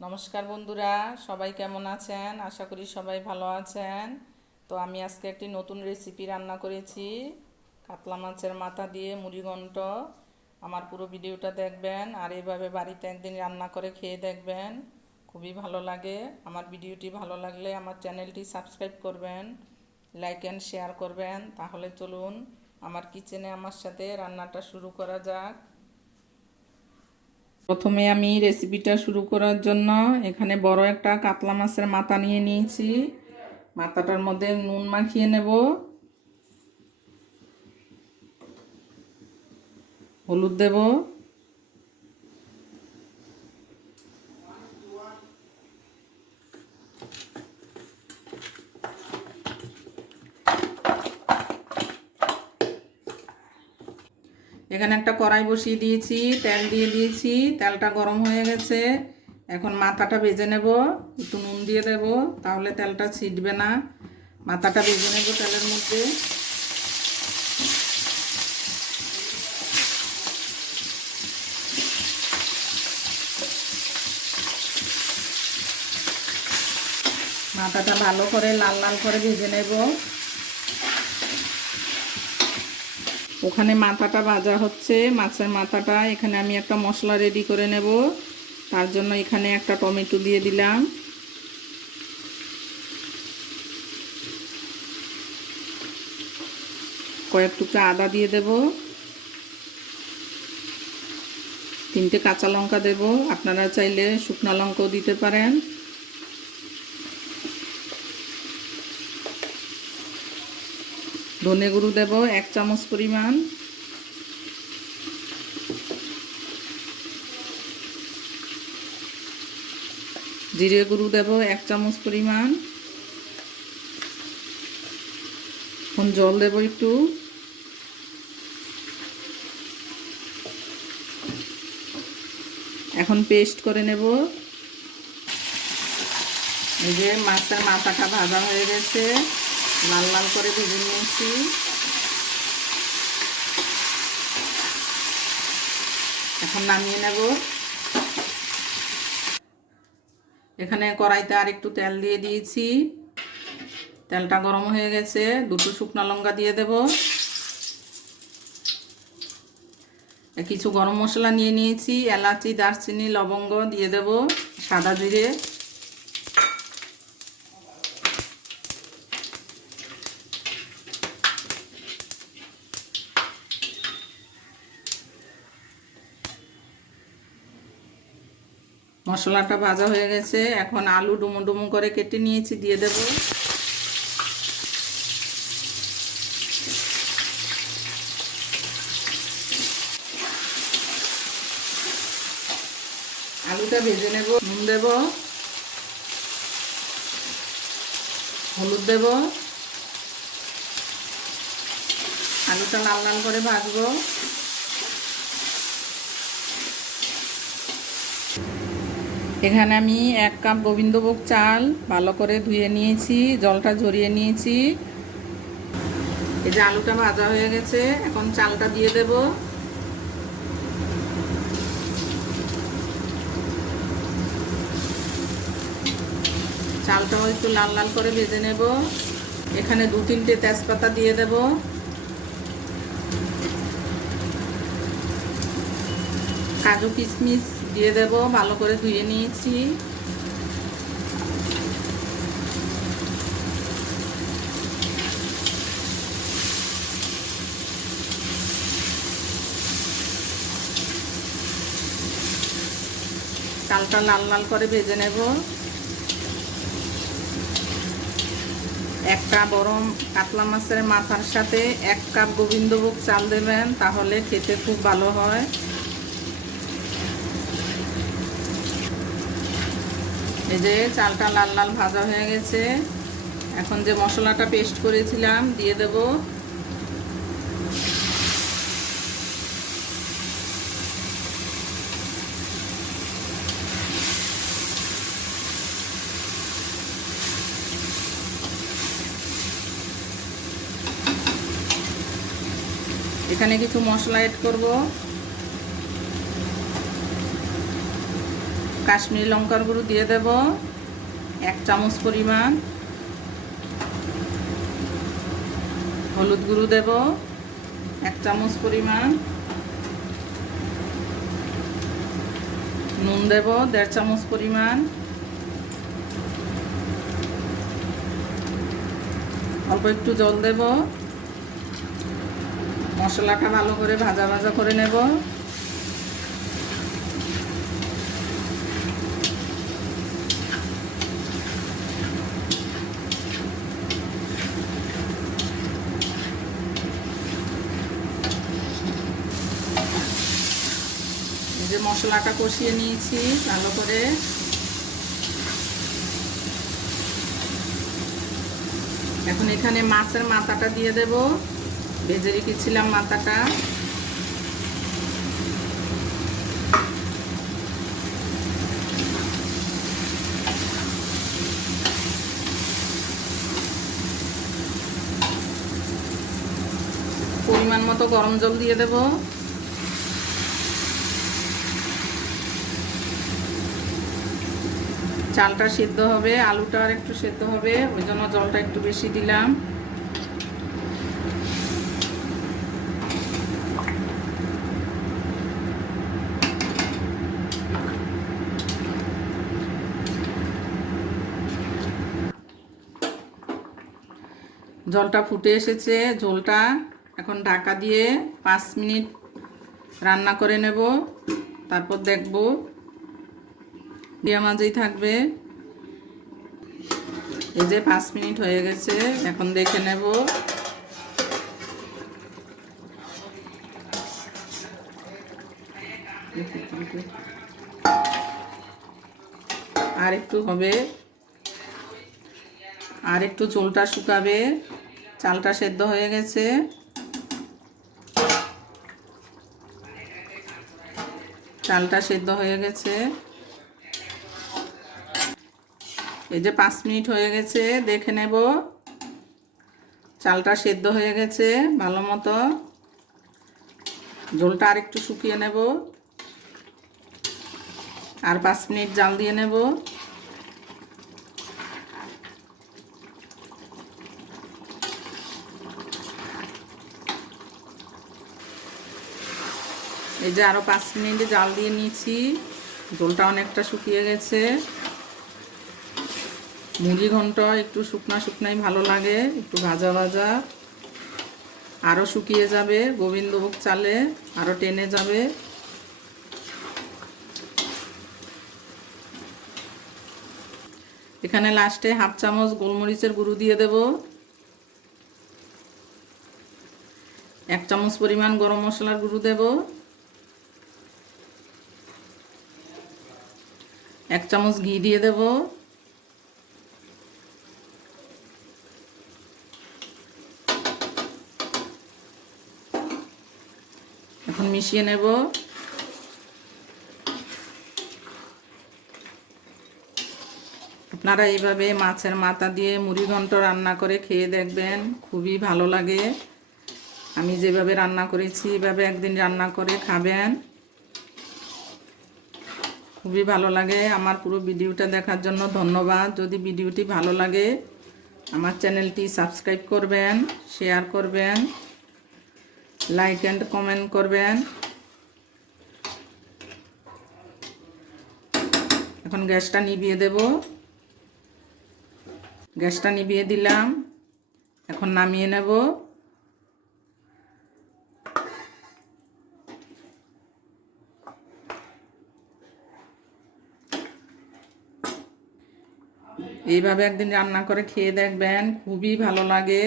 নমস্কার বন্ধুরা, সবাই কেমন আছেন? আশা করি সবাই ভালো আছেন। তো আমি আজকে একটি নতুন রেসিপি রান্না করেছি, কাতলা মাছের মাথা দিয়ে মুড়িঘণ্ট। আমার পুরো ভিডিওটা দেখবেন আর এভাবে বাড়িতে একদিন রান্না করে খেয়ে দেখবেন, খুবই ভালো লাগে। আমার ভিডিওটি ভালো লাগলে আমার চ্যানেলটি সাবস্ক্রাইব করবেন, লাইক অ্যান্ড শেয়ার করবেন। তাহলে চলুন আমার কিচেনে আমার সাথে রান্নাটা শুরু করা যাক। প্রথমে আমি রেসিপিটা শুরু করার জন্য এখানে বড় একটা কাতলা মাছের মাথা নিয়ে নিয়েছি। মাথাটার মধ্যে নুন মাখিয়ে নেব, হলুদ দেব, এখানে একটা কড়াই বসিয়ে দিয়েছি, তেল দিয়ে দিয়েছি, তেলটা গরম হয়ে গেছে। এখন মাথাটা ভেজে নেব, একটু নুন দিয়ে দেব, তাহলে তেলটা ছিটবে না। মাথাটা ভেজে নেব তেলের মধ্যে। মাথাটা ভালো করে লাল লাল করে ভেজে নেব। ওখানে মাথাটা ভাজা হচ্ছে, মাছের মাথাটা। এখানে আমি একটা মশলা রেডি করে নেব, তার জন্য এখানে একটা টমেটো দিয়ে দিলাম, কয়েক টুকরা আদা দিয়ে দেব, 3টে কাঁচা লঙ্কা দেব, আপনারা চাইলে শুকনো লঙ্কাও দিতে পারেন। ধনে গুঁড়ো দেব 1 চামচ পরিমাণ, জিরে গুঁড়ো দেব 1 চামচ পরিমাণ। এখন জল দেব একটু। এখন পেস্ট করে নেব। এই যে মাছের মাথাটা ভাজা হয়ে গেছে, লাল লাল করে ভেজে নিয়েছি। এখন নামিয়ে নেব। এখানে কড়াইতে আর একটু তেল দিয়ে দিয়েছি, তেলটা গরম হয়ে গেছে। 2টো শুকনো লঙ্কা দিয়ে দেব, কিছু গরম মশলা নিয়ে নিয়েছি, এলাচি, দারচিনি, লবঙ্গ দিয়ে দেব, সাদা জিরে। মশলাটা ভাজা হয়ে গেছে, এখন আলু ডুমো ডুমো করে কেটে নিয়েছি দিয়ে দেব। আলুটা ভেজে নেব। নুন দেব, হলুদ দেব, আলুটা লাল লাল করে ভাজবো। এখানে আমি 1 কাপ গোবিন্দভোগ চাল ভালো করে ধুয়ে নিয়েছি, জলটা ঝরিয়ে নিয়েছি। এই যে আলুটা ভাজা হয়ে গেছে, এখন চালটা দিয়ে দেব। চালটাও একটু লাল লাল করে ভেজে নেব। এখানে 2-3টে তেজপাতা দিয়ে দেব, কাজু কিশমিশ দিয়ে দেব, ভালো করে ধুয়ে নিয়েছি। চালটা লাল লাল করে ভেজে নেব। একটা বড় কাতলা মাছের মাথার সাথে 1 কাপ গোবিন্দভোগ চাল দেবেন, তাহলে খেতে খুব ভালো হয়। এই যে চালটা লাল লাল ভাজা হয়ে গেছে, এখন যে মশলাটা পেস্ট করেছিলাম দিয়ে দেব। এখানে কিছু মশলা এড করব, কাশ্মীরি লঙ্কার গুঁড়ো দিয়ে দেব 1 চামচ পরিমাণ, হলুদ গুঁড়ো দেব 1 চামচ পরিমাণ, নুন দেব 1.5 চামচ পরিমাণ, অল্প একটু জল দেব। মশলাটা ভালো করে ভাজা ভাজা করে নেব। এই যে মশলাটা কষিয়ে নিয়েছি ভালো করে। এখন এখানে মাছের মাথাটা দিয়ে দেব, ভেজে রেখেছিলাম মাথাটা। পরিমাণ মতো গরম জল দিয়ে দেব। চালটা সেদ্ধ হবে, আলুটা আর একটু সেদ্ধ হবে, ওই জন্য জলটা একটু বেশি দিলাম। জলটা ফুটে এসেছে, ঝোলটা এখন ঢাকা দিয়ে 5 মিনিট রান্না করে নেব, তারপর দেখব। দিয়া মাঝেই থাকবে। এই যে 5 মিনিট হয়ে গেছে, এখন দেখে নেব। আর একটু হবে, আর একটু ঝোলটা শুকাবে। চালটা সেদ্ধ হয়ে গেছে। চালটা সেদ্ধ হয়ে গেছে। এই যে 5 মিনিট হয়ে গেছে, দেখে নেব। চালটা সেদ্ধ হয়ে গেছে ভালো মতো। ঝোলটা আর একটু শুকিয়ে নেব, আর 5 মিনিট জাল দিয়ে নেব। এই যে আরও 5 মিনিট জাল দিয়ে নিয়েছি, ঝোলটা অনেকটা শুকিয়ে গেছে। মুড়ি ঘন্ট একটু শুকনা শুকনাই ভালো লাগে, একটু ভাজা ভাজা। আরও শুকিয়ে যাবে, গোবিন্দভোগ চালে আরও টেনে যাবে। এখানে লাস্টে 1/2 চামচ গোলমরিচের গুঁড়ো দিয়ে দেব। 1 চামচ পরিমাণ গরম মশলার গুঁড়ো দেব। 1 চামচ ঘি দিয়ে দেব। এখন মিশিয়ে নেব। আপনারা এইভাবে মাছের মাথা দিয়ে মুড়ি ঘন্ট রান্না করে খেয়ে দেখবেন, খুবই ভালো লাগে। আমি যেভাবে রান্না করেছি এভাবে একদিন রান্না করে খাবেন, খুবই ভালো লাগে। আমার পুরো ভিডিওটা দেখার জন্য ধন্যবাদ। যদি ভিডিওটি ভালো লাগে আমার চ্যানেলটি সাবস্ক্রাইব করবেন, শেয়ার করবেন, লাইক অ্যান্ড কমেন্ট করবেন। এখন গ্যাসটা নিভিয়ে দেব। গ্যাসটা নিভিয়ে দিলাম, এখন নামিয়ে নেব। এইভাবে একদিন রান্না করে খেয়ে দেখবেন, খুবই ভালো লাগে।